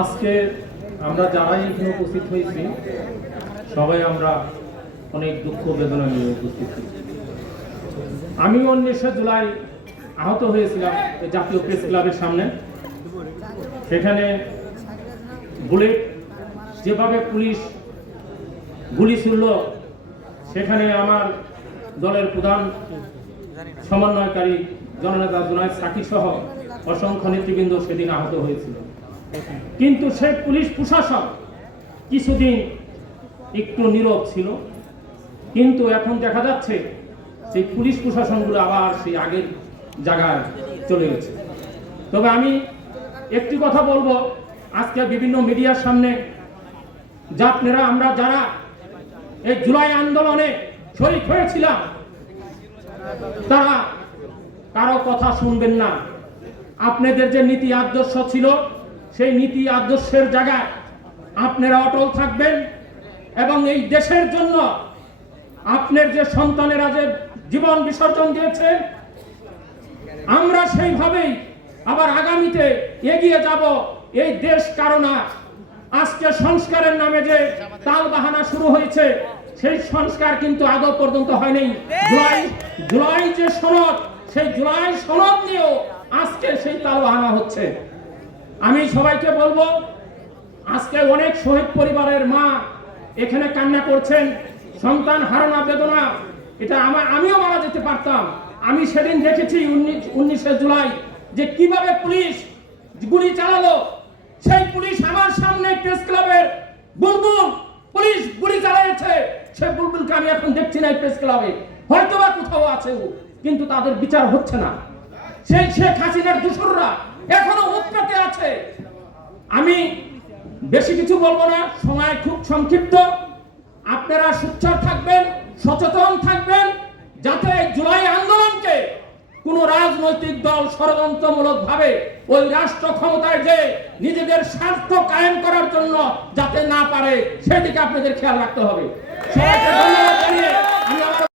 আজকে আমরা যারাই এখানে উপস্থিত হয়েছি, সবাই আমরা অনেক দুঃখ বেদনা নিয়ে উপস্থিত হয়েছি। আমি উনিশে জুলাই আহত হয়েছিলাম জাতীয় প্রেস ক্লাবের সামনে। সেখানে বুলেট যেভাবে পুলিশ গুলি ছুড়ল, সেখানে আমার দলের প্রধান সমন্বয়কারী জননেতা জুনায়দ সাকি সহ অসংখ্য নেতৃবৃন্দ সেদিন আহত হয়েছিল। কিন্তু সেই পুলিশ প্রশাসন কিছুদিন একটু নীরব ছিল। কিন্তু এখন দেখা যাচ্ছে সেই পুলিশ প্রশাসনগুলো আবার সেই আগের জায়গায় চলে গেছে। তবে আমি একটি কথা বলব, আজকে বিভিন্ন মিডিয়ার সামনে যা আপনারা আমরা যারা এই জুলাই আন্দোলনে শরিক হয়েছিলাম, তারা কারও কথা শুনবেন না। আপনাদের যে নীতি আদর্শ ছিল সেই নীতি আদর্শের জায়গায় আপনারা অটল থাকবেন এবং এই দেশের জন্য আপনার যে সন্তানেরা যে জীবন বিসর্জন দিয়েছে, আমরা সেইভাবেই আবার আগামীতে এগিয়ে যাব এই দেশ কারণা আজকে সংস্কারের নামে যে তাল বাহানা শুরু হয়েছে, সেই সংস্কার কিন্তু আদৌ পর্যন্ত হয়নি। জুলাই জুলাই যে সনদ, সেই জুলাই সনদ নিয়েও আজকে সেই তাল বাহানা হচ্ছে। আমি সবাইকে বলব, আজকে অনেক শহীদ পরিবারের মা এখানে কান্না করছেন, সন্তান হারানো বেদনা, এটা আমার, আমিও মারা যেতে পারতাম। আমি সেদিন দেখেছি উনিশে জুলাই যে কীভাবে পুলিশ গুলি চালালো। সেই পুলিশ আমার সামনে প্রেস ক্লাবের বুলবুল, পুলিশ গুলি চালিয়েছে সেই বুলবুলকে আমি এখন দেখছি না প্রেস ক্লাবে। হয়তো বা কোথাও আছে কিন্তু তাদের বিচার হচ্ছে না। সেই শেখ হাসিনার দূষররা এখনও উৎপাতে আছে। আমি বেশি কিছু বলব না, সময় খুব সংক্ষিপ্ত। আপনারা সুচ্চার থাকবেন, সচেতন থাকবেন, যাতে জুলাই আন্দোলনকে কোন রাজনৈতিক দল ষড়যন্ত্রমূলক ভাবে ওই রাষ্ট্র ক্ষমতায় যে নিজেদের স্বার্থ কায়েম করার জন্য যাতে না পারে, সেদিকে আপনাদের খেয়াল রাখতে হবে। সবাইকে ধন্যবাদ জানিয়ে